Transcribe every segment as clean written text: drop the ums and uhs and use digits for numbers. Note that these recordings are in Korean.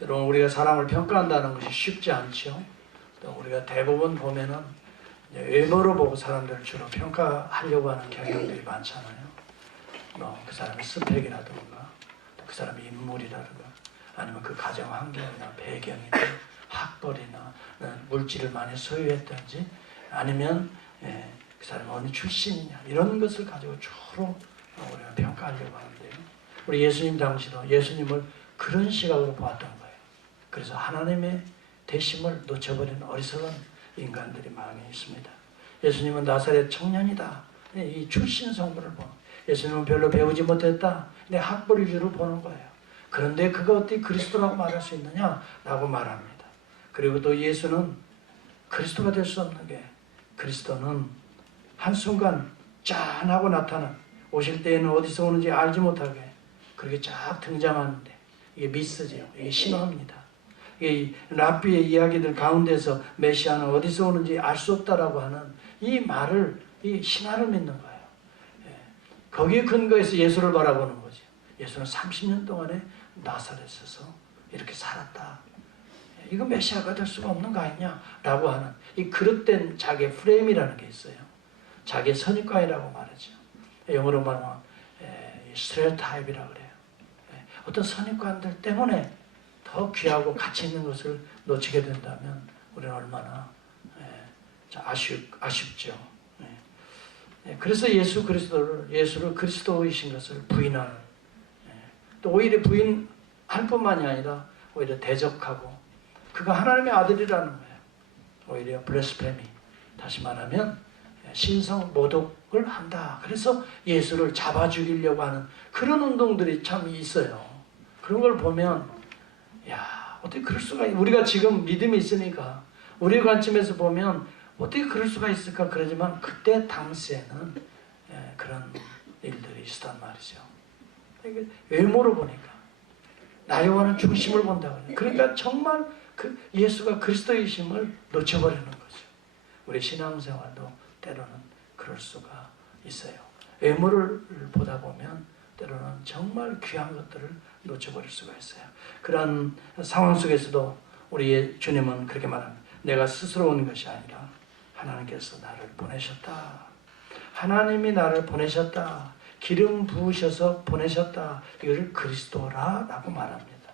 여러분, 우리가 사람을 평가한다는 것이 쉽지 않죠. 또 우리가 대부분 보면은 외모로 보고 사람들을 주로 평가하려고 하는 경향들이 많잖아요. 그 사람의 스펙이라든가, 그 사람의 인물이라든가, 아니면 그 가정 환경이나 배경이나 학벌이나 물질을 많이 소유했든지, 아니면 그 사람이 어느 출신이냐, 이런 것을 가지고 주로 우리가 평가하려고 하는데요. 우리 예수님 당시도 예수님을 그런 시각으로 보았던 거예요. 그래서 하나님의 대심을 놓쳐버린 어리석은 인간들이 많이 있습니다. 예수님은 나사렛 청년이다, 이 출신 성분을 보는, 예수님은 별로 배우지 못했다, 내 학벌 위주로 보는 거예요. 그런데 그가 어떻게 그리스도라고 말할 수 있느냐라고 말합니다. 그리고 또 예수는 그리스도가 될 수 없는 게, 그리스도는 한순간 짠 하고 나타난, 오실 때에는 어디서 오는지 알지 못하게 그렇게 쫙 등장하는데, 이게 미스지요. 이게 신화입니다. 이게 랍비의 이야기들 가운데서 메시아는 어디서 오는지 알 수 없다라고 하는 이 말을, 이 신화를 믿는 거예요. 거기에 근거해서 예수를 바라보는 거죠. 예수는 30년 동안에 나사렛에서 이렇게 살았다. 이거 메시아가 될 수가 없는 거 아니냐라고 하는 이 그릇된 자기의 프레임이라는 게 있어요. 자기의 선입관이라고 말하죠. 영어로 말하면 스테레오타입이라고 그래요. 어떤 선입관들 때문에 더 귀하고 가치 있는 것을 놓치게 된다면 우리는 얼마나 아쉽죠. 그래서 예수를 그리스도이신 것을 부인하는, 또 오히려 부인할 뿐만이 아니라 오히려 대적하고, 그가 하나님의 아들이라는 거예요. 오히려 블레스페미, 다시 말하면 신성 모독을 한다. 그래서 예수를 잡아 죽이려고 하는 그런 운동들이 참 있어요. 그런 걸 보면, 야, 어떻게 그럴 수가, 우리가 지금 믿음이 있으니까 우리의 관점에서 보면 어떻게 그럴 수가 있을까 그러지만, 그때 당시에는 그런 일들이 있었단 말이죠. 외모로 보니까 나요와는 중심을 본다고 해요. 그러니까 정말 그 예수가 그리스도이심을 놓쳐버리는 거죠. 우리 신앙생활도 때로는 그럴 수가 있어요. 외모를 보다 보면 때로는 정말 귀한 것들을 놓쳐버릴 수가 있어요. 그런 상황 속에서도 우리 주님은 그렇게 말합니다. 내가 스스로 온 것이 아니라 하나님께서 나를 보내셨다. 하나님이 나를 보내셨다. 기름 부으셔서 보내셨다. 이걸 그리스도라고 말합니다.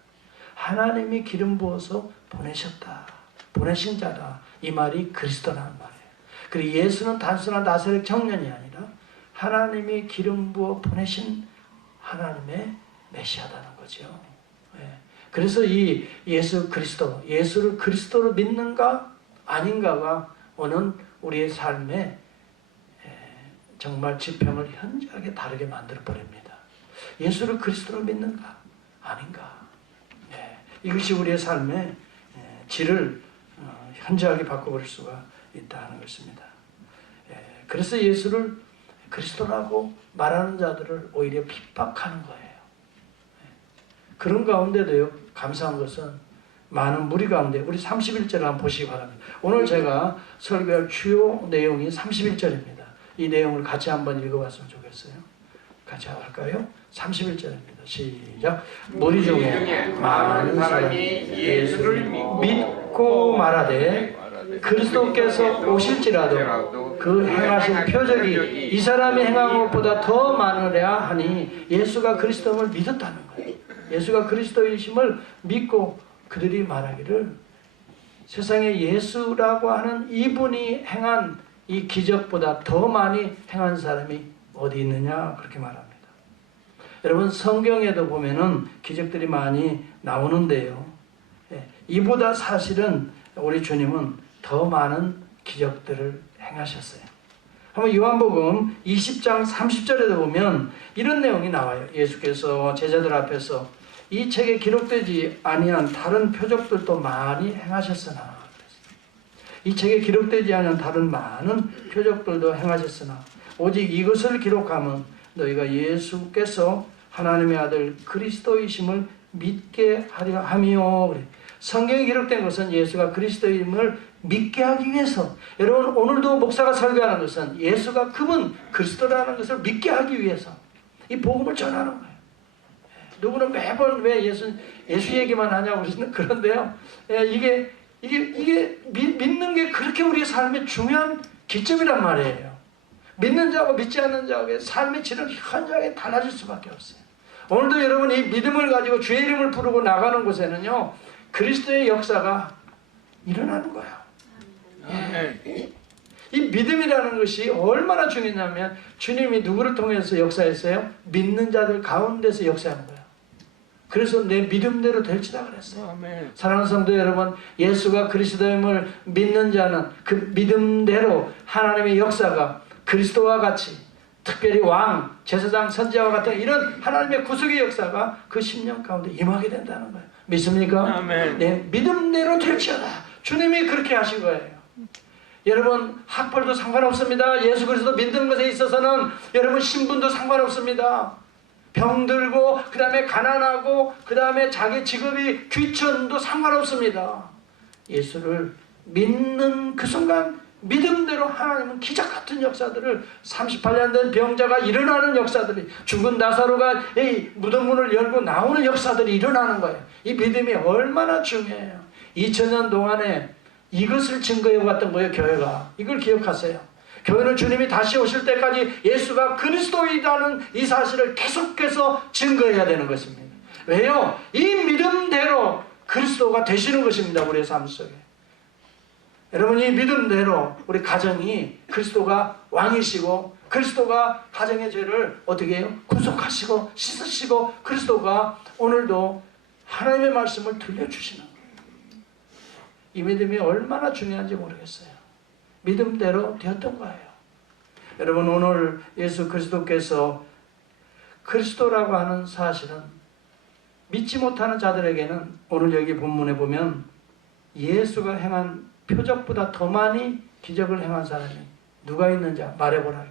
하나님이 기름 부어서 보내셨다. 보내신 자다. 이 말이 그리스도라는 말이에요. 그리고 예수는 단순한 나사렛 청년이 아니라 하나님이 기름 부어 보내신 하나님의 메시아다는 거죠. 그래서 이 예수 그리스도, 예수를 그리스도로 믿는가 아닌가가 오는 우리의 삶에 정말 지평을 현저하게 다르게 만들어 버립니다. 예수를 그리스도로 믿는가 아닌가, 이것이 우리의 삶의 질을 현저하게 바꿔버릴 수가 있다는 것입니다. 그래서 예수를 그리스도라고 말하는 자들을 오히려 핍박하는 거예요. 그런 가운데도요, 감사한 것은 많은 무리 가운데 우리 31절을 한번 보시기 바랍니다. 오늘 제가 설교할 주요 내용이 31절입니다. 이 내용을 같이 한번 읽어봤으면 좋겠어요. 같이 할까요? 31절입니다. 시작. 무리 중에 많은 사람이 예수를 믿고 말하되 그리스도께서 오실지라도 그 행하신 표적이 이 사람이 행한 것보다 더 많으랴 하니, 예수가 그리스도임을 믿었다는 거예요. 예수가 그리스도이심을 믿고 그들이 말하기를, 세상에 예수라고 하는 이분이 행한 이 기적보다 더 많이 행한 사람이 어디 있느냐, 그렇게 말합니다. 여러분, 성경에도 보면은 기적들이 많이 나오는데요, 이보다 사실은 우리 주님은 더 많은 기적들을 행하셨어요. 한번 요한복음 20장 30절에도 보면 이런 내용이 나와요. 예수께서 제자들 앞에서 이 책에 기록되지 아니한 다른 표적들도 많이 행하셨으나, 이 책에 기록되지 않은 다른 많은 표적들도 행하셨으나 오직 이것을 기록하면 너희가 예수께서 하나님의 아들 그리스도이심을 믿게 하려 함이요. 성경에 기록된 것은 예수가 그리스도임을 믿게 하기 위해서, 여러분 오늘도 목사가 설교하는 것은 예수가 그분 그리스도라는 것을 믿게 하기 위해서 이 복음을 전하는 거예요. 누구는 매번 왜 예수 얘기만 하냐고 그런데요. 이게 믿는 게 그렇게 우리의 삶의 중요한 기점이란 말이에요. 믿는 자하고 믿지 않는 자의 삶의 질은 현저하게 달라질 수밖에 없어요. 오늘도 여러분 이 믿음을 가지고 주의 이름을 부르고 나가는 곳에는요, 그리스도의 역사가 일어나는 거예요. 이 믿음이라는 것이 얼마나 중요하냐면 주님이 누구를 통해서 역사했어요? 믿는 자들 가운데서 역사하는 거예요. 그래서 내 믿음대로 될지다 그랬어요. 아멘. 사랑하는 성도 여러분, 예수가 그리스도임을 믿는 자는 그 믿음대로 하나님의 역사가 그리스도와 같이 특별히 왕, 제사장, 선지자와 같은 이런 하나님의 구속의 역사가 그 10년 가운데 임하게 된다는 거예요. 믿습니까? 아멘. 네, 믿음대로 될지어다. 주님이 그렇게 하신 거예요. 여러분 학벌도 상관없습니다. 예수 그리스도 믿는 것에 있어서는 여러분 신분도 상관없습니다. 병들고 그 다음에 가난하고 그 다음에 자기 직업이 귀천도 상관없습니다. 예수를 믿는 그 순간 믿음대로 하나님은 기적 같은 역사들을 38년 된 병자가 일어나는 역사들이 죽은 나사로가 이 무덤문을 열고 나오는 역사들이 일어나는 거예요. 이 믿음이 얼마나 중요해요. 2000년 동안에 이것을 증거해 왔던 거예요. 교회가. 이걸 기억하세요. 교회는 주님이 다시 오실 때까지 예수가 그리스도이다는 이 사실을 계속해서 증거해야 되는 것입니다. 왜요? 이 믿음대로 그리스도가 되시는 것입니다. 우리의 삶 속에. 여러분 이 믿음대로 우리 가정이 그리스도가 왕이시고 그리스도가 가정의 죄를 어떻게 해요? 구속하시고 씻으시고 그리스도가 오늘도 하나님의 말씀을 들려주시는 거예요. 이 믿음이 얼마나 중요한지 모르겠어요. 믿음대로 되었던 거예요. 여러분 오늘 예수 그리스도께서 그리스도라고 하는 사실은 믿지 못하는 자들에게는 오늘 여기 본문에 보면 예수가 행한 표적보다 더 많이 기적을 행한 사람이 누가 있는지 말해보라.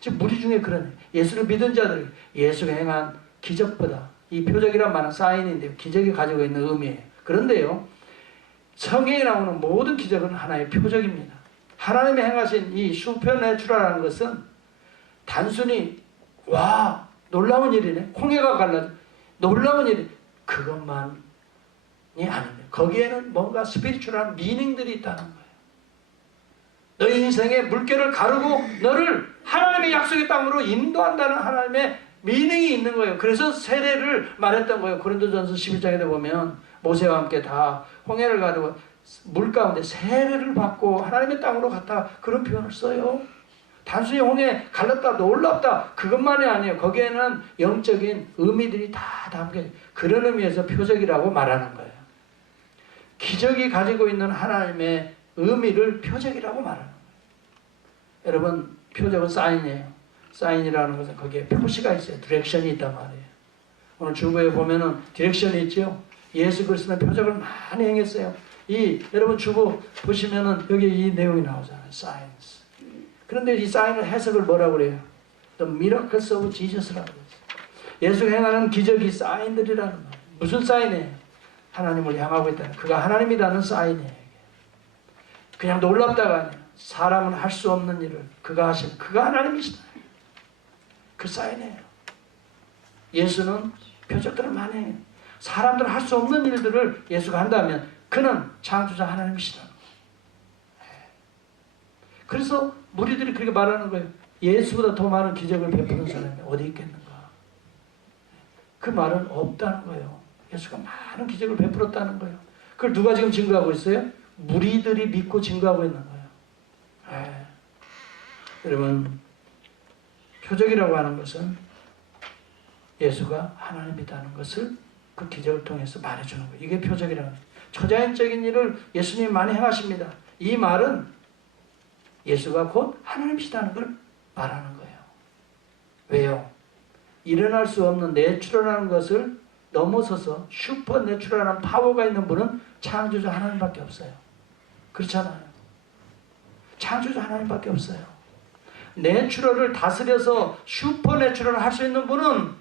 즉 무리 중에 그런 예수를 믿은 자들 예수가 행한 기적보다 이 표적이란 말은 사인인데 기적이 가지고 있는 의미예요. 그런데요 성경에 나오는 모든 기적은 하나의 표적입니다. 하나님이 행하신 이 슈퍼내추럴이라는 것은 단순히 와 놀라운 일이네 홍해가 갈라져 놀라운 일이 그것만이 아닙니다. 거기에는 뭔가 스피리추얼한 미닝들이 있다는 거예요. 너희 인생의 물결을 가르고 너를 하나님의 약속의 땅으로 인도한다는 하나님의 미닝이 있는 거예요. 그래서 세례를 말했던 거예요. 고린도전서 11장에 보면 모세와 함께 다 홍해를 가르고 물 가운데 세례를 받고 하나님의 땅으로 갔다 그런 표현을 써요. 단순히 홍해 갈랐다 놀랍다 그것만이 아니에요. 거기에는 영적인 의미들이 다 담겨요. 그런 의미에서 표적이라고 말하는 거예요. 기적이 가지고 있는 하나님의 의미를 표적이라고 말하는 거예요. 여러분 표적은 사인이에요. 사인이라는 것은 거기에 표시가 있어요. 디렉션이 있단 말이에요. 오늘 주보에 보면은 디렉션이 있죠. 예수 그리스도는 표적을 많이 행했어요. 여러분 주보 보시면은 여기 이 내용이 나오잖아요. 사인스. 그런데 이 사인을 해석을 뭐라고 그래요? The miracles of Jesus라고 그래요. 예수가 행하는 기적이 사인들이라는 말이에요. 무슨 사인이에요? 하나님을 향하고 있다는 그가 하나님이라는 사인이에요. 그냥 놀랍다가 아니에요. 사람은 할 수 없는 일을 그가 하시는 그가 하나님이시다. 그 사인이에요. 예수는 표적들을 많이 해요. 사람들 할 수 없는 일들을 예수가 한다면 그는 창조자 하나님이시다. 그래서 무리들이 그렇게 말하는 거예요. 예수보다 더 많은 기적을 베푸는 사람이 어디 있겠는가. 그 말은 없다는 거예요. 예수가 많은 기적을 베풀었다는 거예요. 그걸 누가 지금 증거하고 있어요? 무리들이 믿고 증거하고 있는 거예요. 여러분 표적이라고 하는 것은 예수가 하나님이라는 것을 그 기적을 통해서 말해주는 거예요. 이게 표적이라는 거예요. 초자연적인 일을 예수님이 많이 행하십니다. 이 말은 예수가 곧 하나님이시다는 걸 말하는 거예요. 왜요? 일어날 수 없는 내추럴한 것을 넘어서서 슈퍼내추럴한 파워가 있는 분은 창조자 하나님밖에 없어요. 그렇잖아요. 창조자 하나님밖에 없어요. 내추럴을 다스려서 슈퍼내추럴을 할 수 있는 분은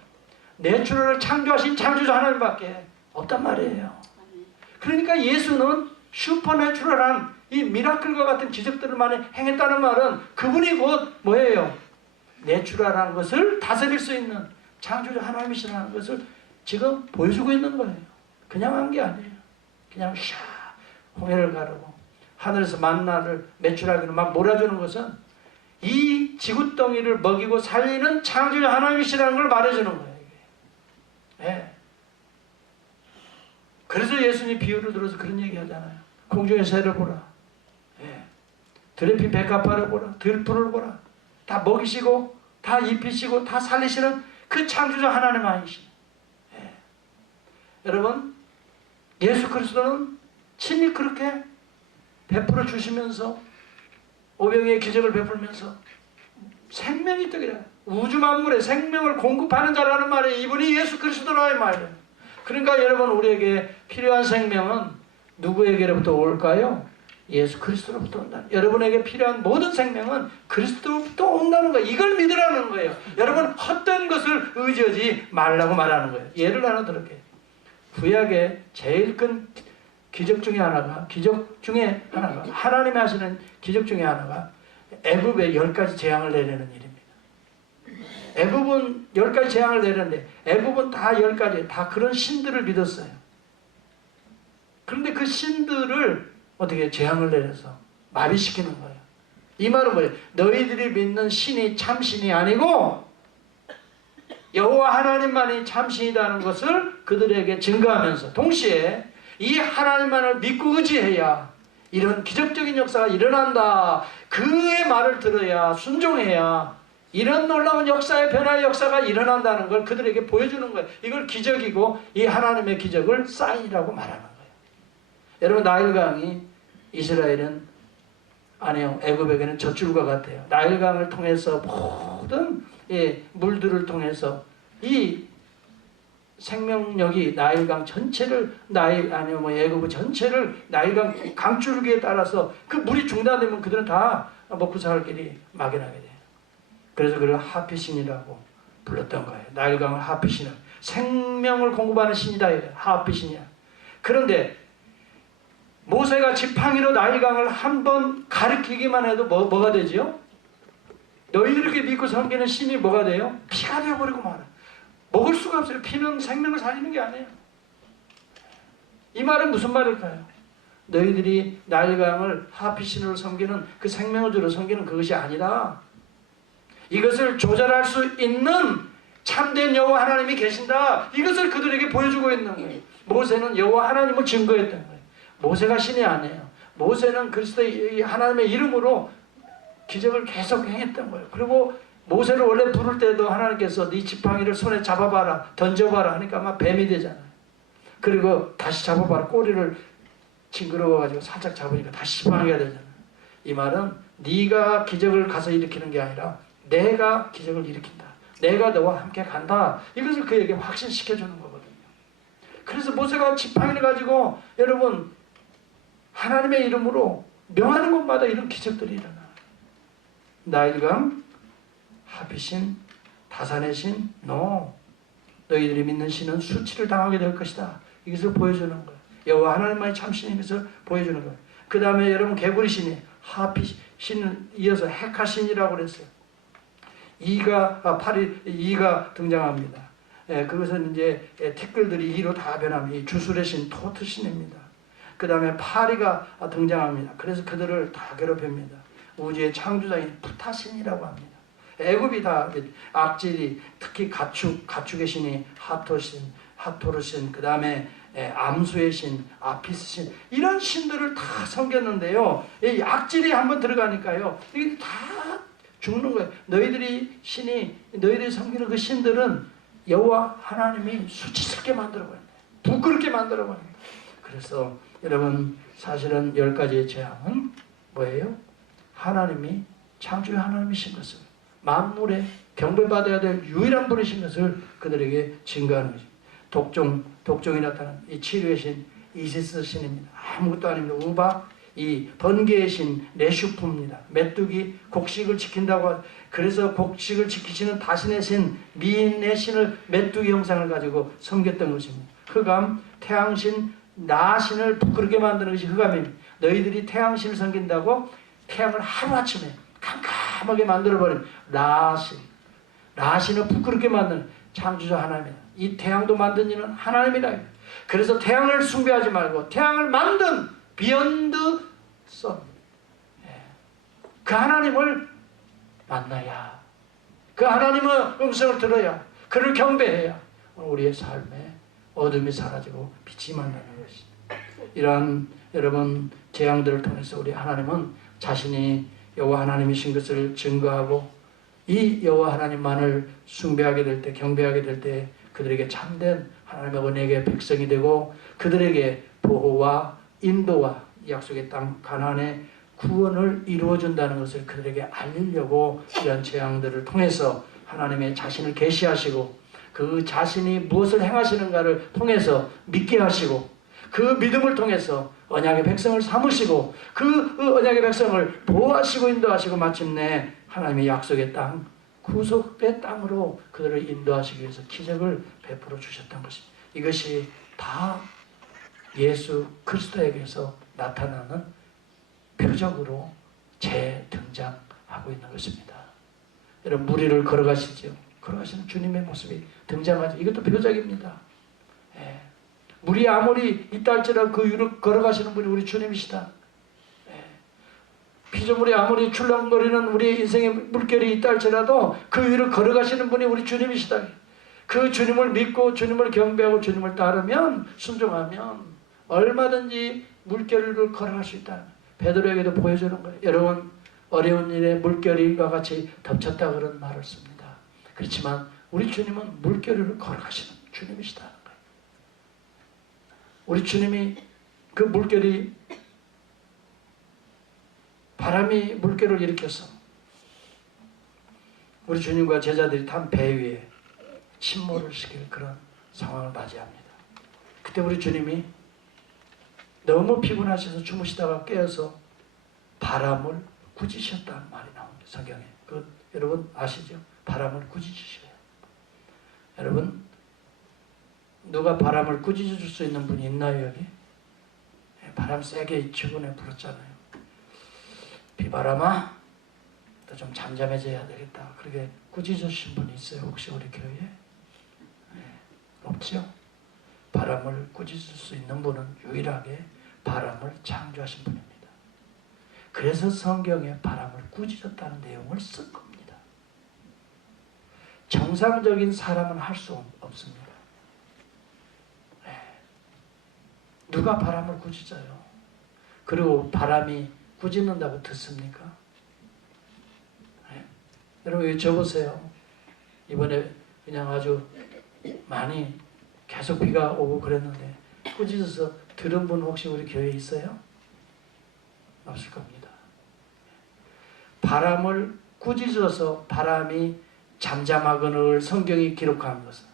내추럴을 창조하신 창조자 하나님밖에 없단 말이에요. 그러니까 예수는 슈퍼내추럴한 이 미라클과 같은 기적들을 많이 행했다는 말은 그분이 곧 뭐예요? 내추럴한 것을 다스릴 수 있는 창조자 하나님이시라는 것을 지금 보여주고 있는 거예요. 그냥 한 게 아니에요. 그냥 샤 홍해를 가르고 하늘에서 만나를 메추라기로 막 몰아주는 것은 이 지구덩이를 먹이고 살리는 창조주 하나님이시라는 걸 말해주는 거예요. 이게. 네. 그래서 예수님이 비유를 들어서 그런 얘기 하잖아요. 공중의 새를 보라. 네. 들에 핀 백합화를 보라. 들풀을 보라. 다 먹이시고 다 입히시고 다 살리시는 그 창조주 하나님 아니시네. 네. 여러분, 예수 그리스도는 친히 그렇게 베풀어 주시면서 오병이의 기적을 베풀면서 생명이 떡이라 우주 만물에 생명을 공급하는 자라는 말이에요. 이분이 예수 그리스도라는 말이에요. 그러니까 여러분, 우리에게 필요한 생명은 누구에게로부터 올까요? 예수 그리스도로부터 온다. 여러분에게 필요한 모든 생명은 그리스도로부터 온다는 거예요. 이걸 믿으라는 거예요. 여러분, 헛된 것을 의지하지 말라고 말하는 거예요. 예를 하나 들을게요. 구약의 제일 큰 기적 중에 하나가 하나님이 하시는 기적 중에 하나가 애굽에 10가지 재앙을 내리는 일입니다. 애굽은 10가지 재앙을 내렸는데 애굽은 다 10가지 다 그런 신들을 믿었어요. 그런데 그 신들을 어떻게 재앙을 내려서 마비시키는 거예요. 이 말은 뭐예요? 너희들이 믿는 신이 참신이 아니고 여호와 하나님만이 참신이라는 것을 그들에게 증거하면서 동시에 이 하나님만을 믿고 의지해야 이런 기적적인 역사가 일어난다. 그의 말을 들어야 순종해야 이런 놀라운 역사의 변화의 역사가 일어난다는 걸 그들에게 보여주는 거예요. 이걸 기적이고 이 하나님의 기적을 사인이라고 말하는 거예요. 여러분, 나일강이 이스라엘은 아니요, 애굽에게는 젖줄과 같아요. 나일강을 통해서 모든 물들을 통해서 이 생명력이 나일강 전체를 애굽 전체를 나일강 강줄기에 따라서 그 물이 중단되면 그들은 다 먹고 살 길이 막연하게 돼요. 그래서 그를 하피신이라고 불렀던 거예요. 나일강을 하피신을 생명을 공급하는 신이다. 하피신이야. 그런데 모세가 지팡이로 나일강을 한번 가리키기만 해도 뭐가 되지요? 너희들에게 믿고 섬기는 신이 뭐가 돼요? 피가 되어버리고 말아. 먹을 수가 없어요. 피는 생명을 살리는 게 아니에요. 이 말은 무슨 말일까요? 너희들이 나일강을 하피신으로 섬기는 그 생명을 주로 섬기는 그것이 아니라 이것을 조절할 수 있는 참된 여호와 하나님이 계신다. 이것을 그들에게 보여주고 있는 거예요. 모세는 여호와 하나님을 증거했던 거예요. 모세가 신이 아니에요. 모세는 그리스도의 하나님의 이름으로 기적을 계속 행했던 거예요. 그리고 모세를 원래 부를 때도 하나님께서 네 지팡이를 손에 잡아봐라, 던져봐라 하니까 아마 뱀이 되잖아요. 그리고 다시 잡아봐라, 꼬리를 징그러워가지고 살짝 잡으니까 다시 지팡이가 되잖아요. 이 말은 네가 기적을 가서 일으키는 게 아니라 내가 기적을 일으킨다. 내가 너와 함께 간다. 이것을 그에게 확신시켜주는 거거든요. 그래서 모세가 지팡이를 가지고 여러분 하나님의 이름으로 명하는 곳마다 이런 기적들이 일어나요. 나일강, 하피신, 다산의 신, 너희들이 믿는 신은 수치를 당하게 될 것이다. 이것을 보여주는 거예요. 여호와 하나님만이 참신인 것을 보여주는 거예요. 그 다음에 여러분 개구리 신이 하피신을 이어서 헤카신이라고 그랬어요. 이가 등장합니다. 그것은 이제 티끌들이 이로 다 변합니다. 주술의 신 토트신입니다. 그 다음에 파리가 등장합니다. 그래서 그들을 다 괴롭힙니다. 우주의 창조자인 푸타신이라고 합니다. 애굽이 다 악질이 특히 가축의 신이 하토르신, 그 다음에 암수의 신, 아피스신 이런 신들을 다 섬겼는데요. 이 악질이 한번 들어가니까요. 이게 다 죽는 거예요. 너희들이 섬기는 그 신들은 여호와 하나님이 수치스럽게 만들어버려요. 부끄럽게 만들어버려요. 그래서 여러분 사실은 10가지의 재앙은 뭐예요? 하나님이 창조의 하나님이신 것을 만물에 경배받아야 될 유일한 분이신 것을 그들에게 증거하는 것입니다. 독종이 나타난 이 치료의 신 이시스 신입니다. 아무것도 아닙니다. 우박, 이 번개의 신 레슈프입니다. 메뚜기 곡식을 지킨다고 그래서 곡식을 지키시는 다신의 신 미인의 신을 메뚜기 형상을 가지고 섬겼던 것입니다. 흑암, 태양신, 나신을 부끄럽게 만드는 것이 흑암입니다. 너희들이 태양신을 섬긴다고 태양을 하루아침에 캄캄하게 만들어버린 라신을 부끄럽게 만드는 창조자 하나님입니다. 이 태양도 만든 이는 하나님이라. 그래서 태양을 숭배하지 말고 태양을 만든 비욘드 선, 그 하나님을 만나야, 그 하나님의 음성을 들어야, 그를 경배해야 우리의 삶에 어둠이 사라지고 빛이 만나는 것이. 이러한 여러분 재앙들을 통해서 우리 하나님은 자신이 여호와 하나님이신 것을 증거하고, 이 여호와 하나님만을 숭배하게 될 때, 경배하게 될 때 그들에게 참된 하나님의 언약의 백성이 되고, 그들에게 보호와 인도와 약속의 땅 가나안의 구원을 이루어준다는 것을 그들에게 알리려고 이런 재앙들을 통해서 하나님의 자신을 계시하시고, 그 자신이 무엇을 행하시는가를 통해서 믿게 하시고, 그 믿음을 통해서 언약의 백성을 삼으시고, 그 언약의 백성을 보호하시고 인도하시고, 마침내 하나님의 약속의 땅, 구속의 땅으로 그들을 인도하시기 위해서 기적을 베풀어 주셨던 것입니다. 이것이 다 예수 그리스도에게서 나타나는 표적으로 재등장하고 있는 것입니다. 여러분, 무리를 걸어가시죠. 걸어가시는 주님의 모습이 등장하죠. 이것도 표적입니다. 물이 아무리 있다 할지라도 그 위로 걸어가시는 분이 우리 주님이시다. 피조물이 아무리 출렁거리는 우리 인생의 물결이 있다 할지라도 그 위로 걸어가시는 분이 우리 주님이시다. 그 주님을 믿고 주님을 경배하고 주님을 따르면, 순종하면 얼마든지 물결을 걸어갈 수 있다. 베드로에게도 보여주는 거예요. 여러분, 어려운 일에 물결과 같이 덮쳤다 그런 말을 씁니다. 그렇지만 우리 주님은 물결을 걸어가시는 주님이시다는 거예요. 우리 주님이 그 물결이, 바람이 물결을 일으켜서 우리 주님과 제자들이 탄 배 위에 침몰을 시킬 그런 상황을 맞이합니다. 그때 우리 주님이 너무 피곤하셔서 주무시다가 깨어서 바람을 꾸짖으셨다는 말이 나옵니다. 성경에. 여러분 아시죠? 바람을 꾸짖으셔요. 여러분, 누가 바람을 꾸짖을 수 있는 분이 있나요, 여기? 바람 세게 최근에 불었잖아요. 비바람아, 너 좀 잠잠해져야 되겠다. 그렇게 꾸짖으신 분이 있어요, 혹시 우리 교회에? 없죠? 바람을 꾸짖을 수 있는 분은 유일하게 바람을 창조하신 분입니다. 그래서 성경에 바람을 꾸짖었다는 내용을 쓴 겁니다. 정상적인 사람은 할 수 없습니다. 누가 바람을 꾸짖어요? 그리고 바람이 꾸짖는다고 듣습니까? 여러분, 여기 적으세요. 이번에 그냥 아주 많이 계속 비가 오고 그랬는데 꾸짖어서 들은 분 혹시 우리 교회에 있어요? 없을 겁니다. 바람을 꾸짖어서 바람이 잠잠하거늘 성경이 기록한 것은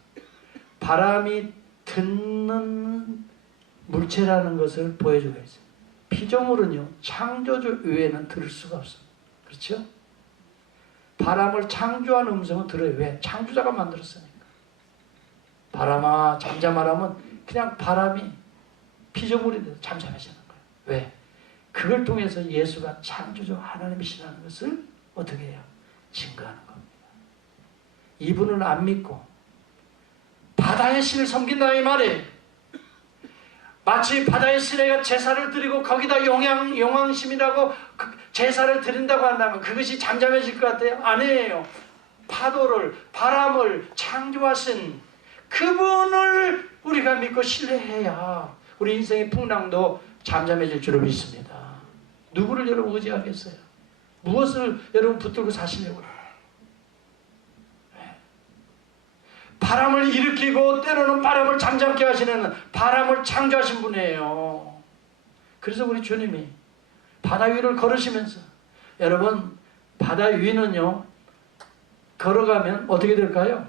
바람이 듣는 물체라는 것을 보여주고 있어요. 피조물은요, 창조주 외에는 들을 수가 없습니다. 그렇죠? 바람을 창조한 음성은 들어요. 왜? 창조자가 만들었으니까. 바람아 잠잠하라면 그냥 바람이 피조물이 돼서 잠잠해지는 거예요. 왜? 그걸 통해서 예수가 창조주 하나님이시라는 것을 어떻게 해요? 증거하는 겁니다. 이분은 안 믿고 바다의 신을 섬긴다 이 말이에요. 마치 바다의 신에게 제사를 드리고 거기다 용왕심이라고 제사를 드린다고 한다면 그것이 잠잠해질 것 같아요? 아니에요. 파도를, 바람을 창조하신 그분을 우리가 믿고 신뢰해야 우리 인생의 풍랑도 잠잠해질 줄을 믿습니다. 누구를 여러분 의지하겠어요? 무엇을 여러분 붙들고 사시려고 해요? 바람을 일으키고 때로는 바람을 잠잠케 하시는 바람을 창조하신 분이에요. 그래서 우리 주님이 바다 위를 걸으시면서, 여러분 바다 위는요 걸어가면 어떻게 될까요?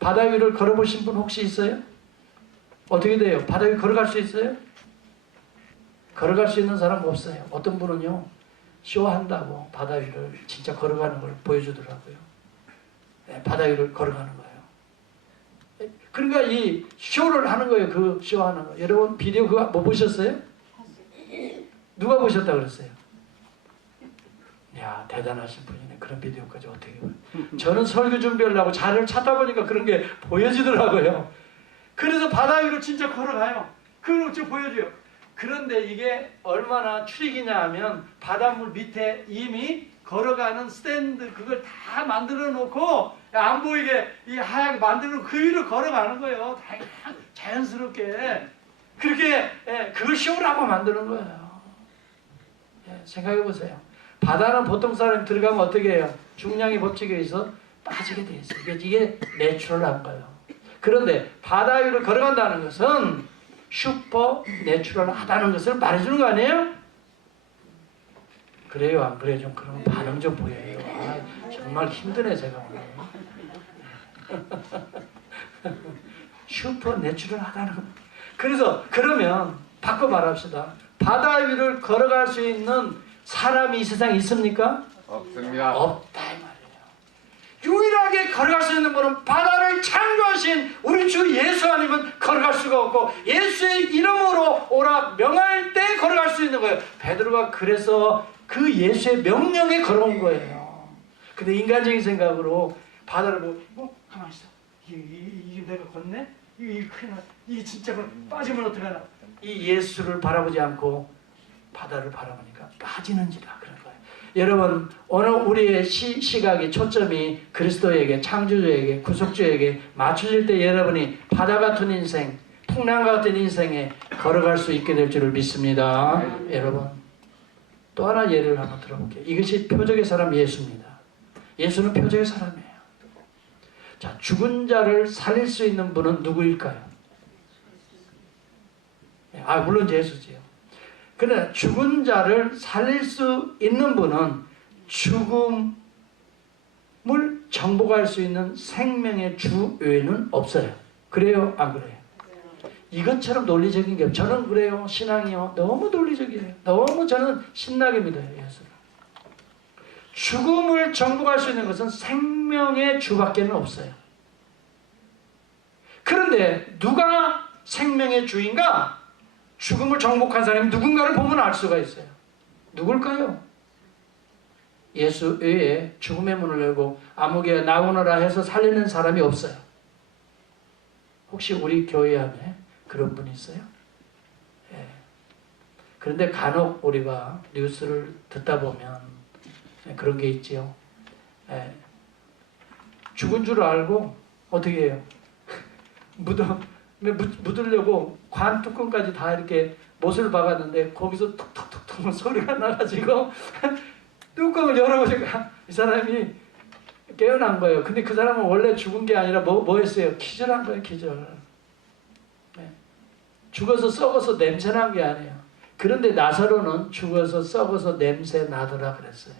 바다 위를 걸어보신 분 혹시 있어요? 어떻게 돼요? 바다 위 걸어갈 수 있어요? 걸어갈 수 있는 사람 없어요. 어떤 분은요 쇼한다고 바다 위를 진짜 걸어가는 걸 보여주더라고요. 바다 위를 걸어가는 거예요. 그러니까 이 쇼를 하는 거예요. 그 쇼하는 거. 여러분 비디오 그거 뭐 보셨어요? 누가 보셨다 그랬어요? 이야, 대단하신 분이네. 그런 비디오까지 어떻게 봐요? 저는 설교 준비하려고 자리를 찾다 보니까 그런 게 보여지더라고요. 그래서 바다 위로 진짜 걸어가요. 그걸 저 보여줘요. 그런데 이게 얼마나 출익이냐 하면 바닷물 밑에 이미 걸어가는 스탠드 그걸 다 만들어 놓고 안 보이게 이 하얗게 만들어 놓고 그 위로 걸어가는 거예요. 자연스럽게. 그렇게 그걸 쉬우라고 만드는 거예요. 생각해 보세요. 바다는 보통 사람이 들어가면 어떻게 해요? 중량의 법칙에 의해서 빠지게 돼 있어요. 이게 내추럴한 거예요. 그런데 바다 위로 걸어간다는 것은 슈퍼 내추럴하다는 것을 말해주는 거 아니에요? 그래요, 안 그래요? 좀 그런 반응 좀 보여요. 아, 정말 힘드네 제가 오늘. 슈퍼 내추럴하다는 거. 그래서 그러면 바꿔 말합시다. 바다 위를 걸어갈 수 있는 사람이 이 세상에 있습니까? 없습니다. 없다 이 말이에요. 유일하게 걸어갈 수 있는 분은 바다를 창조하신 우리 주 예수 아니면 걸어갈 수가 없고 예수의 이름으로 오라 명할 때 걸어갈 수 있는 거예요. 베드로가 그래서 그 예수의 명령에 걸어온 거예요. 근데 인간적인 생각으로 바다를 보고 가만히 있어. 이게 내가 걷네? 이게 큰일 나. 이게 진짜 빠지면 어떡하나. 이 예수를 바라보지 않고 바다를 바라보니까 빠지는지라 그런 거예요. 여러분 오늘 우리의 시각이 초점이 그리스도에게 창조주에게 구속주에게 맞춰질 때 여러분이 바다 같은 인생 풍랑 같은 인생에 걸어갈 수 있게 될 줄을 믿습니다. 여러분 또 하나 예를 한번 들어볼게요. 이것이 표적의 사람 예수입니다. 예수는 표적의 사람이에요. 자, 죽은 자를 살릴 수 있는 분은 누구일까요? 물론 예수지요. 그러나 죽은 자를 살릴 수 있는 분은 죽음을 정복할 수 있는 생명의 주 외에는 없어요. 그래요? 안 그래요? 이것처럼 논리적인 게 저는 그래요. 신앙이요. 너무 논리적이에요. 너무 저는 신나게 믿어요. 예수를. 죽음을 정복할 수 있는 것은 생명의 주밖에는 없어요. 그런데 누가 생명의 주인가? 죽음을 정복한 사람이 누군가를 보면 알 수가 있어요. 누굴까요? 예수 외에 죽음의 문을 열고 아무개 나오너라 해서 살리는 사람이 없어요. 혹시 우리 교회 안에 그런 분이 있어요? 예. 그런데 간혹 우리가 뉴스를 듣다 보면 그런 게 있지요. 예. 죽은 줄 알고 어떻게 해요? 묻으려고 관 뚜껑까지 다 이렇게 못을 박았는데 거기서 툭툭툭툭 소리가 나가지고 뚜껑을 열어보니까 이 사람이 깨어난 거예요. 근데 그 사람은 원래 죽은 게 아니라 뭐 했어요? 기절한 거예요. 기절. 네. 죽어서 썩어서 냄새 난 게 아니에요. 그런데 나사로는 죽어서 썩어서 냄새 나더라 그랬어요.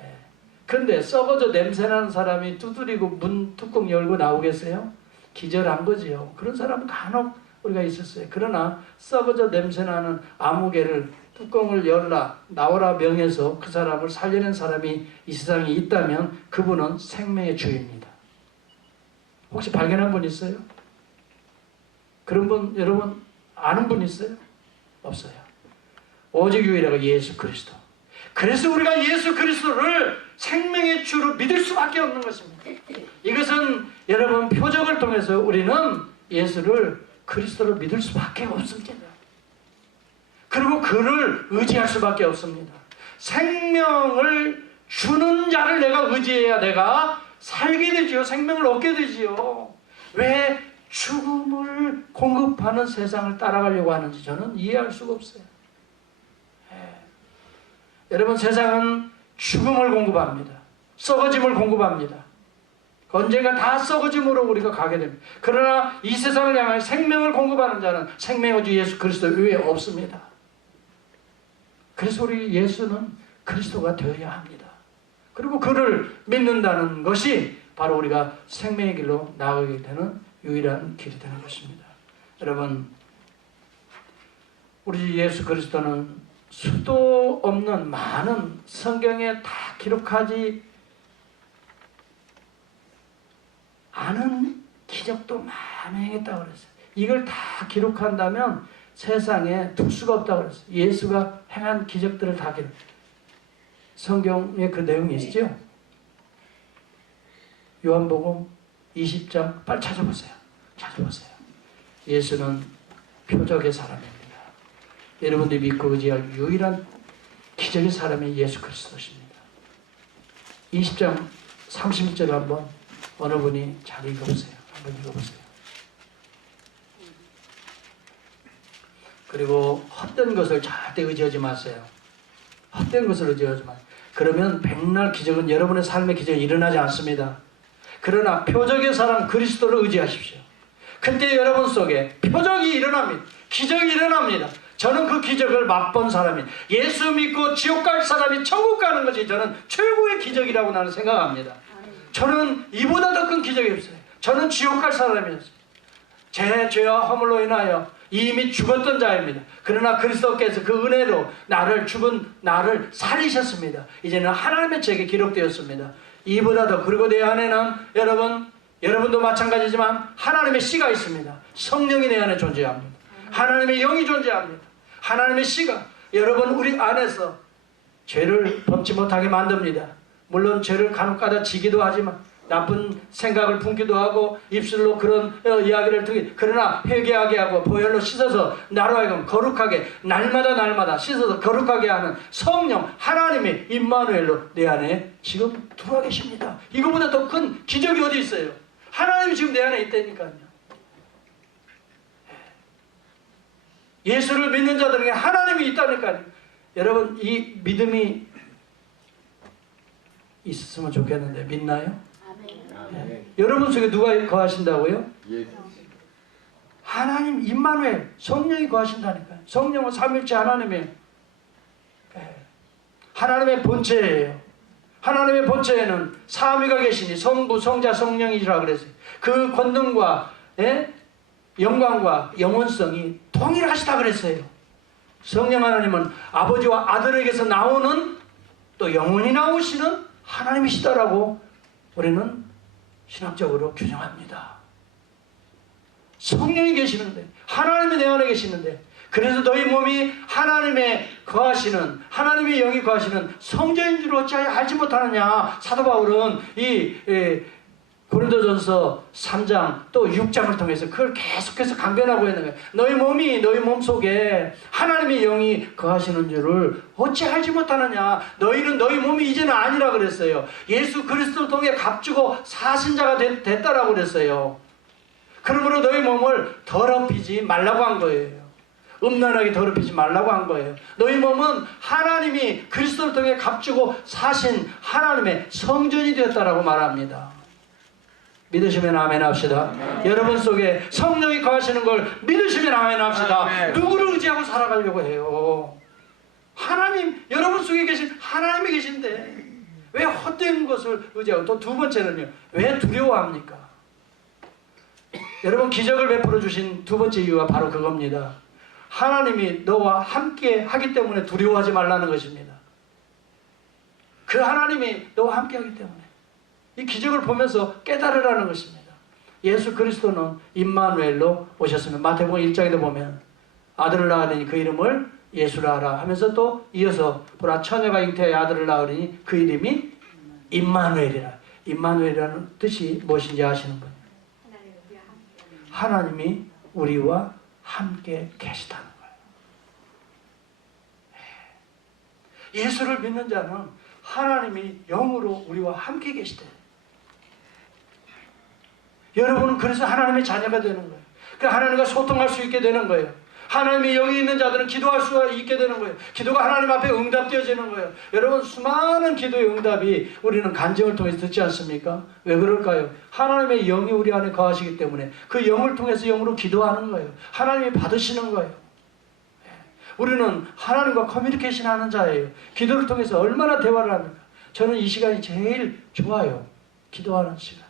네. 그런데 썩어져 냄새 나는 사람이 두드리고 문 뚜껑 열고 나오겠어요? 기절한 거지요. 그런 사람은 간혹 우리가 있었어요. 그러나 썩어져 냄새나는 아무개를 뚜껑을 열라 나오라 명해서 그 사람을 살려낸 사람이 이 세상에 있다면 그분은 생명의 주입니다. 혹시 발견한 분 있어요? 그런 분 여러분 아는 분 있어요? 없어요. 오직 유일하게 예수 그리스도. 그래서 우리가 예수 그리스도를 생명의 주로 믿을 수밖에 없는 것입니다. 이것은 여러분 표적을 통해서 우리는 예수를 그리스도를 믿을 수밖에 없습니다. 그리고 그를 의지할 수밖에 없습니다. 생명을 주는 자를 내가 의지해야 내가 살게 되지요. 생명을 얻게 되지요. 왜 죽음을 공급하는 세상을 따라가려고 하는지 저는 이해할 수가 없어요. 여러분 세상은 죽음을 공급합니다. 썩어짐을 공급합니다. 언젠가 다 썩어짐으로 우리가 가게 됩니다. 그러나 이 세상을 향해 생명을 공급하는 자는 생명의 주 예수 그리스도 외에 없습니다. 그래서 우리 예수는 그리스도가 되어야 합니다. 그리고 그를 믿는다는 것이 바로 우리가 생명의 길로 나아가게 되는 유일한 길이 되는 것입니다. 여러분 우리 예수 그리스도는 수도 없는 많은 성경에 다 기록하지 않은 기적도 많이 행했다고 그랬어요. 이걸 다 기록한다면 세상에 둘 수가 없다고 그랬어요. 예수가 행한 기적들을 다 기록. 성경에 그 내용이 있죠? 요한복음 20장 빨리 찾아보세요. 찾아보세요. 예수는 표적의 사람입니다. 여러분들이 믿고 의지할 유일한 기적의 사람이 예수 그리스도십니다. 20장 30절 한번 어느 분이 잘 읽어보세요. 한번 읽어보세요. 그리고 헛된 것을 절대 의지하지 마세요. 헛된 것을 의지하지 마세요. 그러면 백날 기적은 여러분의 삶의 기적이 일어나지 않습니다. 그러나 표적의 사람 그리스도를 의지하십시오. 그때 여러분 속에 표적이 일어납니다. 기적이 일어납니다. 저는 그 기적을 맛본 사람이, 예수 믿고 지옥 갈 사람이 천국 가는 것이 저는 최고의 기적이라고 나는 생각합니다. 저는 이보다 더 큰 기적이 없어요. 저는 지옥 갈 사람이었어요. 제 죄와 허물로 인하여 이미 죽었던 자입니다. 그러나 그리스도께서 그 은혜로 죽은 나를 살리셨습니다. 이제는 하나님의 책에 기록되었습니다. 이보다 더, 그리고 내 안에는 여러분도 마찬가지지만 하나님의 씨가 있습니다. 성령이 내 안에 존재합니다. 하나님의 영이 존재합니다. 하나님의 씨가 여러분 우리 안에서 죄를 범치 못하게 만듭니다. 물론 죄를 간혹가다 지기도 하지만, 나쁜 생각을 품기도 하고 입술로 그런 이야기를 듣기, 그러나 회개하게 하고 보혈로 씻어서 나로 하여금 거룩하게 날마다 씻어서 거룩하게 하는 성령 하나님의 임마누엘로 내 안에 지금 들어와 계십니다. 이거보다 더 큰 기적이 어디 있어요? 하나님이 지금 내 안에 있다니까요. 예수를 믿는 자들에게 하나님이 있다니까요. 여러분 이 믿음이 있었으면 좋겠는데 믿나요? 네. 여러분 속에 누가 거하신다고요? 하나님 임마누엘 성령이 거하신다니까요. 성령은 삼일체 하나님이에요. 네. 하나님의 본체예요. 하나님의 본체에는 삼위가 계시니 성부, 성자, 성령이라 그랬어요. 그 권능과 영광과 영원성이 동일하시다 그랬어요. 성령 하나님은 아버지와 아들에게서 나오는, 또 영원히 나오시는 하나님이시다라고 우리는 신학적으로 규정합니다. 성령이 계시는데, 하나님이 내 안에 계시는데, 그래서 너희 몸이 하나님의 거하시는, 하나님의 영이 거하시는 성전인 줄 어찌하여 알지 못하느냐. 사도 바울은 이 고린도전서 3장 또 6장을 통해서 그걸 계속해서 강변하고 있는 거예요. 너희 몸이, 너희 몸속에 하나님의 영이 거하시는 줄을 어찌 알지 못하느냐. 너희는 너희 몸이 이제는 아니라 그랬어요. 예수 그리스도를 통해 값주고 사신 자가 됐다라고 그랬어요. 그러므로 너희 몸을 더럽히지 말라고 한 거예요. 음란하게 더럽히지 말라고 한 거예요. 너희 몸은 하나님이 그리스도를 통해 값주고 사신 하나님의 성전이 되었다라고 말합니다. 믿으시면 아멘 합시다. 여러분 속에 성령이 거하시는 걸 믿으시면 아멘 합시다. 누구를 의지하고 살아가려고 해요? 하나님, 여러분 속에 계신 하나님이 계신데 왜 헛된 것을 의지하고, 또 두 번째는요, 왜 두려워합니까? 여러분 기적을 베풀어 주신 두 번째 이유가 바로 그겁니다. 하나님이 너와 함께 하기 때문에 두려워하지 말라는 것입니다. 그 하나님이 너와 함께 하기 때문에 이 기적을 보면서 깨달으라는 것입니다. 예수 그리스도는 임마누엘로 오셨으면 마태복음 1장에도 보면 아들을 낳으니 그 이름을 예수라 하라 하면서 또 이어서 보라 처녀가 잉태하여 아들을 낳으니 그 이름이 임마누엘이라. 임마누엘이라는 뜻이 무엇인지 아시는 분? 하나님이 우리와 함께 계시다는 거예요. 예수를 믿는 자는 하나님이 영으로 우리와 함께 계시대요. 여러분은 그래서 하나님의 자녀가 되는 거예요. 그러니까 하나님과 소통할 수 있게 되는 거예요. 하나님의 영이 있는 자들은 기도할 수 있게 되는 거예요. 기도가 하나님 앞에 응답되어지는 거예요. 여러분 수많은 기도의 응답이 우리는 간증을 통해서 듣지 않습니까? 왜 그럴까요? 하나님의 영이 우리 안에 거하시기 때문에 그 영을 통해서 영으로 기도하는 거예요. 하나님이 받으시는 거예요. 우리는 하나님과 커뮤니케이션 하는 자예요. 기도를 통해서 얼마나 대화를 합니까? 저는 이 시간이 제일 좋아요. 기도하는 시간.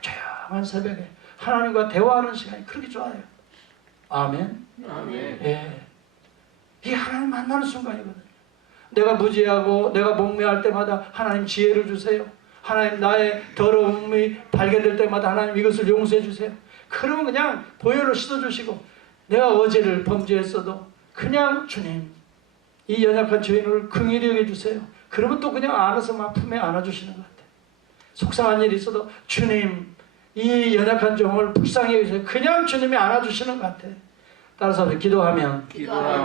조용한 새벽에 하나님과 대화하는 시간이 그렇게 좋아요. 아멘. 아멘. 예. 이게 하나님 만나는 순간이거든요. 내가 무지하고 내가 목매할 때마다 하나님 지혜를 주세요. 하나님 나의 더러움이 발견될 때마다 하나님 이것을 용서해 주세요. 그러면 그냥 보혈로 씻어주시고, 내가 어제를 범죄했어도 그냥 주님 이 연약한 죄인을 긍휼히 여겨주세요. 그러면 또 그냥 안아서 막 품에 안아주시는 것 같아요. 속상한 일이 있어도 주님, 이 연약한 종을 불쌍히 여기서 그냥 주님이 안아주시는 것 같아요. 따라서 기도하면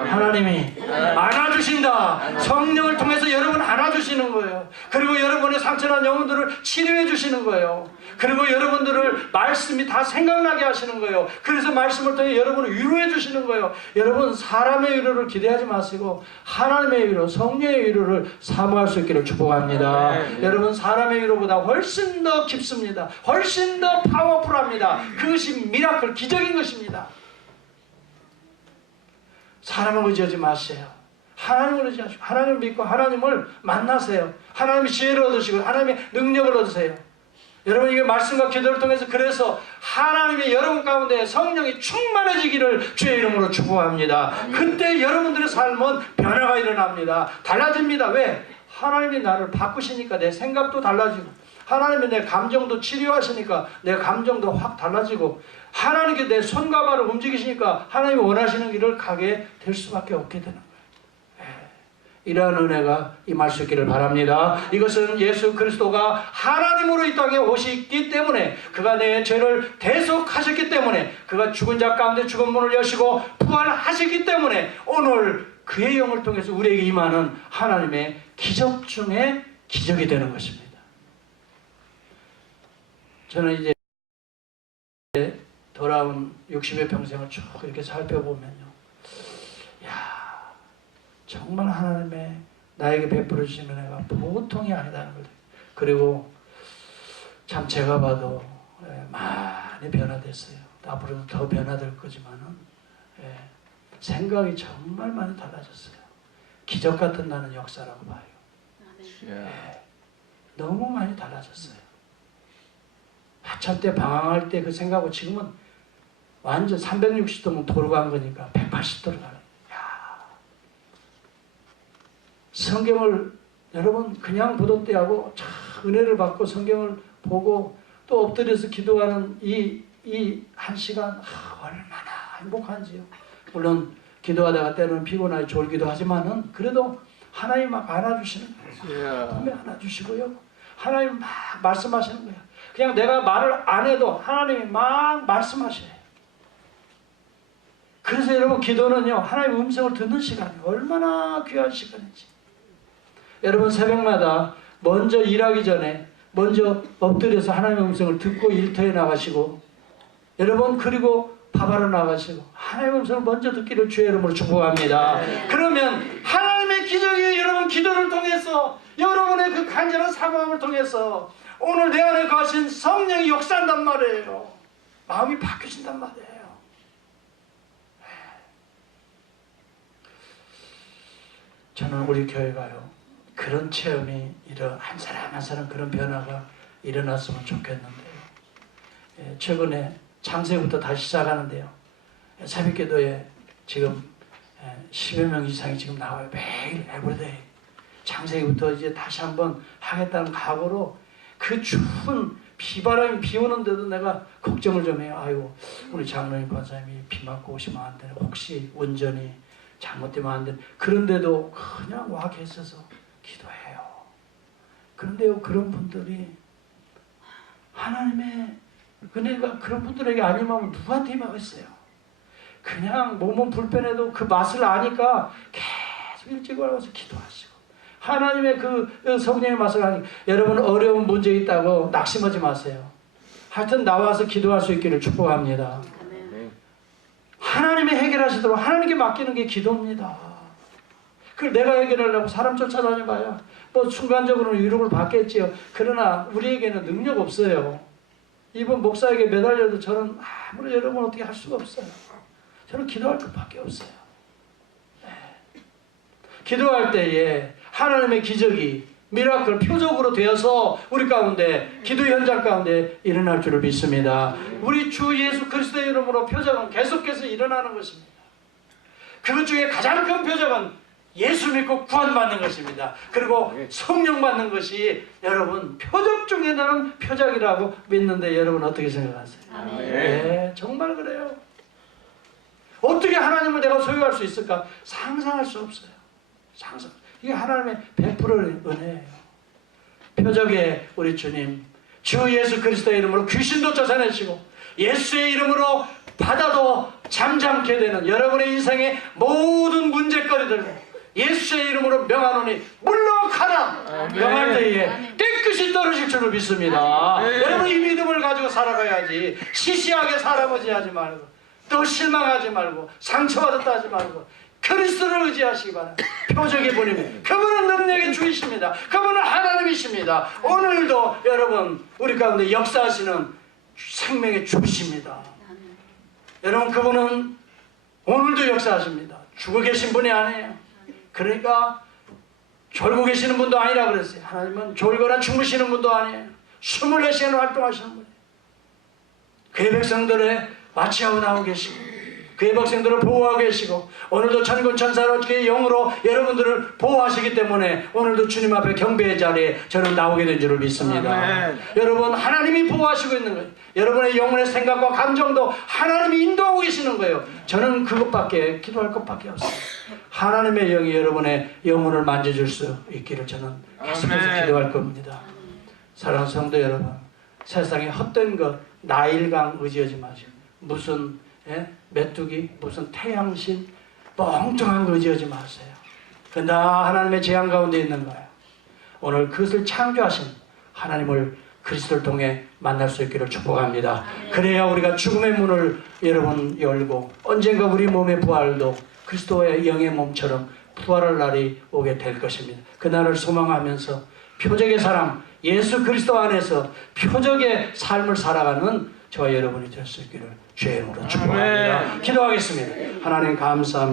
하나님이 안아주신다. 성령을 통해서 여러분 안아주시는 거예요. 그리고 여러분의 상처난 영혼들을 치료해 주시는 거예요. 그리고 여러분들을 말씀이 다 생각나게 하시는 거예요. 그래서 말씀을 통해 여러분을 위로해 주시는 거예요. 여러분 사람의 위로를 기대하지 마시고 하나님의 위로, 성령의 위로를 사모할 수 있기를 축복합니다. 여러분 사람의 위로보다 훨씬 더 깊습니다. 훨씬 더 파워풀합니다. 그것이 미라클, 기적인 것입니다. 사람을 의지하지 마세요. 하나님을 의지하시고 하나님을 믿고 하나님을 만나세요. 하나님의 지혜를 얻으시고 하나님의 능력을 얻으세요. 여러분 이게 말씀과 기도를 통해서 그래서 하나님의 여러분 가운데 성령이 충만해지기를 주의 이름으로 축복합니다. 그때 여러분들의 삶은 변화가 일어납니다. 달라집니다. 왜? 하나님이 나를 바꾸시니까 내 생각도 달라지고 하나님이 내 감정도 치료하시니까 내 감정도 확 달라지고 하나님께 내 손과 발을 움직이시니까 하나님이 원하시는 길을 가게 될 수밖에 없게 되는 거예요. 이러한 은혜가 임할 수 있기를 바랍니다. 이것은 예수 그리스도가 하나님으로 이 땅에 오셨기 때문에 그가 내 죄를 대속하셨기 때문에 그가 죽은 자 가운데 죽은 문을 여시고 부활하셨기 때문에 오늘 그의 영을 통해서 우리에게 임하는 하나님의 기적 중에 기적이 되는 것입니다. 저는 이제 돌아온 60의 평생을 쭉 이렇게 살펴보면요, 야, 정말 하나님의 나에게 베풀어 주시는 은혜가 보통이 아니다는 걸. 그리고 참 제가 봐도 많이 변화됐어요. 앞으로도 더 변화될 거지만은 생각이 정말 많이 달라졌어요. 기적 같은 나는 역사라고 봐요. 너무 많이 달라졌어요. 한참 때 방황할 때 그 생각하고 지금은 완전 360도면 돌아간 거니까 180도로 가요. 성경을 여러분 그냥 보던 때하고 은혜를 받고 성경을 보고 또 엎드려서 기도하는 이 한 시간 얼마나 행복한지요. 물론 기도하다가 때로는 피곤하게 졸기도 하지만은 그래도 하나님 막 안아주시는 거예요. 품에 안아주시고요. 하나님 막 말씀하시는 거예요. 그냥 내가 말을 안 해도 하나님이 막 말씀하셔요. 그래서 여러분 기도는요, 하나님의 음성을 듣는 시간이에요. 얼마나 귀한 시간인지. 여러분 새벽마다 먼저 일하기 전에 먼저 엎드려서 하나님의 음성을 듣고 일터에 나가시고, 여러분 그리고 밥하러 나가시고 하나님의 음성을 먼저 듣기를 주의 이름으로 축복합니다. 그러면 하나님의 기적이 여러분 기도를 통해서 여러분의 그 간절한 사모함을 통해서 오늘 내 안에 거하신 성령이 역사한단 말이에요. 마음이 바뀌어진단 말이에요. 저는 우리 교회가요, 그런 체험이 한 사람 한 사람 그런 변화가 일어났으면 좋겠는데요. 최근에 창세부터 다시 시작하는데요. 새벽기도에 지금 10여 명 이상이 지금 나와요. 매일 에브리데이. 창세기부터 이제 다시 한번 하겠다는 각오로 그 추운 비바람이 비 오는데도 내가 걱정을 좀 해요. 아이고 우리 장로님 권사님이 비 맞고 오시면 안 되나, 혹시 운전이 잘못되면 안 되나. 그런데도 그냥 와 계셔서 기도해요. 그런데요, 그런 분들이 하나님의 은혜가 그런 분들에게 안 임하면 누구한테 임하겠어요? 그냥 몸은 불편해도 그 맛을 아니까 계속 일찍 올라가서 기도하시고 하나님의 그 성령의 맛을 아니까. 여러분 어려운 문제 있다고 낙심하지 마세요. 하여튼 나와서 기도할 수 있기를 축복합니다. 하나님이 해결하시도록 하나님께 맡기는 게 기도입니다. 그걸 내가 해결하려고 사람 쫓아다녀봐야 뭐 순간적으로는 위로를 받겠지요. 그러나 우리에게는 능력 없어요. 이번 목사에게 매달려도 저는 아무리 여러분 어떻게 할 수가 없어요. 저는 기도할 것밖에 없어요. 기도할 때에 하나님의 기적이 미라클 표적으로 되어서 우리 가운데 기도 현장 가운데 일어날 줄을 믿습니다. 우리 주 예수 그리스도의 이름으로 표적은 계속해서 일어나는 것입니다. 그것 중에 가장 큰 표적은 예수 믿고 구원받는 것입니다. 그리고 성령 받는 것이 여러분 표적 중에 나는 표적이라고 믿는데 여러분 어떻게 생각하세요? 네, 정말 그래요. 어떻게 하나님을 내가 소유할 수 있을까? 상상할 수 없어요. 이게 하나님의 베풀을 은혜예요. 표적의 우리 주님, 주 예수 그리스도의 이름으로 귀신도 쫓아내시고 예수의 이름으로 바다도 잠잠게 되는 여러분의 인생의 모든 문제거리들 예수의 이름으로 명하노니 물러가라. 명할 때에 깨끗이 떨어질 줄을 믿습니다. 여러분 이 믿음을 가지고 살아가야지. 시시하게 살아보지하지 말고 또 실망하지 말고 상처받았다 하지 말고 그리스도를 의지하시기 바랍니다. 표적의 분이면 그분은 능력의 주이십니다. 그분은 하나님이십니다. 오늘도 여러분 우리 가운데 역사하시는 생명의 주십니다. 여러분 그분은 오늘도 역사하십니다. 죽어 계신 분이 아니에요. 그러니까 졸고 계시는 분도 아니라 그랬어요. 하나님은 졸거나 주무시는 분도 아니에요. 24시간 활동하시는 분이에요. 그의 백성들의 마취하고 나오고 계시고 그의 백성들을 보호하고 계시고 오늘도 천군 천사로 그의 영으로 여러분들을 보호하시기 때문에 오늘도 주님 앞에 경배의 자리에 저는 나오게 된 줄을 믿습니다. 아멘. 여러분 하나님이 보호하시고 있는 거예요. 여러분의 영혼의 생각과 감정도 하나님이 인도하고 계시는 거예요. 저는 그것밖에 기도할 것밖에 없어요. 하나님의 영이 여러분의 영혼을 만져줄 수 있기를 저는 계속해서 기도할 겁니다. 사랑하는 성도 여러분, 세상에 헛된 것 나일강 의지하지 마시고 무슨 메뚜기, 무슨 태양신 멍청한 거 의지하지 마세요. 나 하나님의 재앙 가운데 있는 거예요. 오늘 그것을 창조하신 하나님을 그리스도를 통해 만날 수 있기를 축복합니다. 그래야 우리가 죽음의 문을 여러분 열고 언젠가 우리 몸의 부활도 그리스도의 영의 몸처럼 부활할 날이 오게 될 것입니다. 그날을 소망하면서 표적의 사람 예수 그리스도 안에서 표적의 삶을 살아가는 저와 여러분이 될 수 있기를 주의 이름으로 축복합니다. 기도하겠습니다. 하나님 감사합니다.